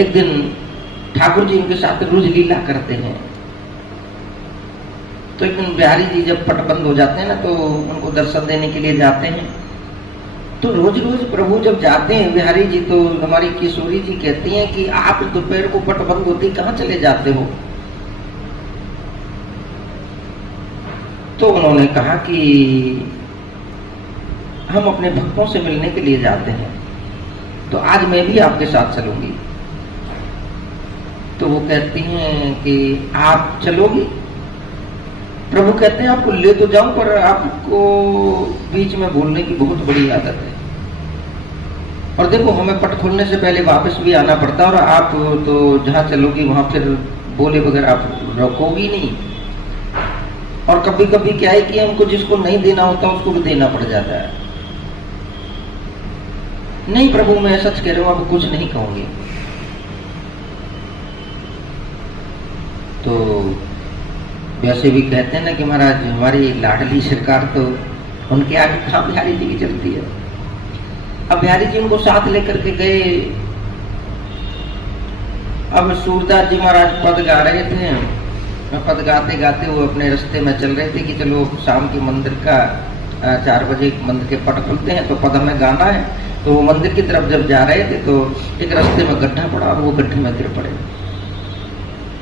एक दिन ठाकुर जी उनके साथ रोज लीला करते हैं। तो एक दिन बिहारी जी जब पट बंद हो जाते हैं ना, तो उनको दर्शन देने के लिए जाते हैं। तो रोज रोज प्रभु जब जाते हैं बिहारी जी, तो हमारी किशोरी जी कहती हैं कि आप दोपहर को पट बंद होती कहाँ चले जाते हो? तो उन्होंने कहा कि हम अपने भक्तों से मिलने के लिए जाते हैं, तो आज मैं भी आपके साथ चलूंगी। तो वो कहती हैं कि आप चलोगी? प्रभु कहते हैं आपको ले तो जाऊं, पर आपको बीच में बोलने की बहुत बड़ी आदत है, और देखो हमें पट खोलने से पहले वापस भी आना पड़ता है, और आप तो जहां चलोगी वहां फिर बोले बगैर आप रोकोगी नहीं। और कभी कभी क्या है कि हमको जिसको नहीं देना होता उसको भी देना पड़ जाता है। नहीं प्रभु मैं सच कह रहा हूं, आपको कुछ नहीं कहूंगी। तो वैसे भी कहते हैं ना कि महाराज हमारी लाडली सरकार तो उनके आगे कहाँ बिहारी जी की चलती है। अब बिहारी जी उनको साथ लेकर के गए। अब सूरदास जी महाराज पद गा रहे थे, पद गाते गाते वो अपने रास्ते में चल रहे थे कि चलो शाम के मंदिर का 4 बजे मंदिर के पट खुलते हैं, तो पद हमें गाना है। तो वो मंदिर की तरफ जब जा रहे थे तो एक रास्ते में गड्ढा पड़ा, और वो गड्ढे में गिर पड़े।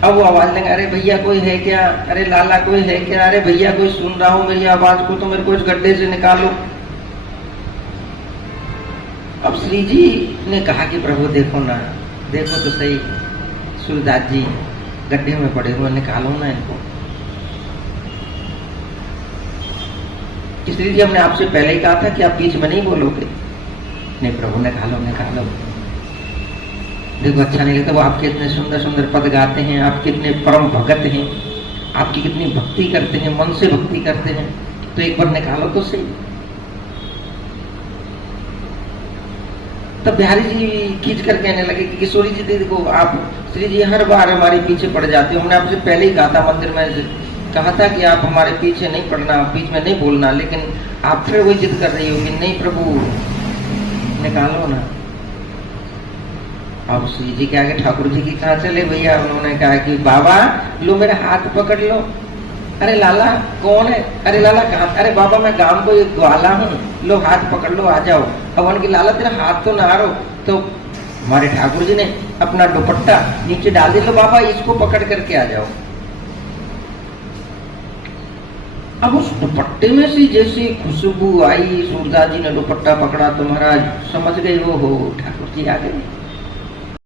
अब वो आवाज लगा, अरे भैया कोई है क्या? अरे लाला कोई है क्या? अरे भैया कोई सुन रहा हो मेरी आवाज को, तो मेरे को इस गड्ढे से निकालो। अब श्री जी ने कहा कि प्रभु देखो ना, देखो तो सही, सूरदास जी गड्ढे में पड़े हुए, निकालो ना इनको। श्री जी हमने आपसे पहले ही कहा था कि आप बीच में नहीं बोलोगे। नहीं प्रभु निकालो निकालो, देखो अच्छा नहीं लगता। वो आपके इतने सुंदर सुंदर पद गाते हैं, आप कितने परम भगत हैं, आपकी कितनी भक्ति करते हैं, मन से भक्ति करते हैं, तो एक बार निकालो तो सही। तब बिहारी जी खींच कर कहने लगे कि किशोरी जी देखो आप, श्री जी हर बार हमारे पीछे पड़ जाते हो। हमने आपसे पहले ही कहा था, मंदिर में कहा था कि आप हमारे पीछे नहीं पड़ना, बीच में नहीं बोलना, लेकिन आप फिर वही जिद कर रही होगी। नहीं प्रभु निकालो ना। अब श्री जी के आगे ठाकुर जी की कहा चले भैया। उन्होंने कहा कि बाबा लो मेरा हाथ पकड़ लो। अरे लाला कौन है? अरे लाला कहाँ? अरे बाबा मैं गांव को एक ग्वाला हूँ, लो हाथ पकड़ लो आ जाओ। अब उनकी लाला तेरा हाथ तो ना आ रहा। तो हमारे ठाकुर जी ने अपना दुपट्टा नीचे डाल दिया, लो बाबा इसको पकड़ करके आ जाओ। अब उस दुपट्टे में से जैसी खुशबू आई, सूरदास जी ने दुपट्टा पकड़ा तो महाराज समझ गए वो हो ठाकुर जी आ गए।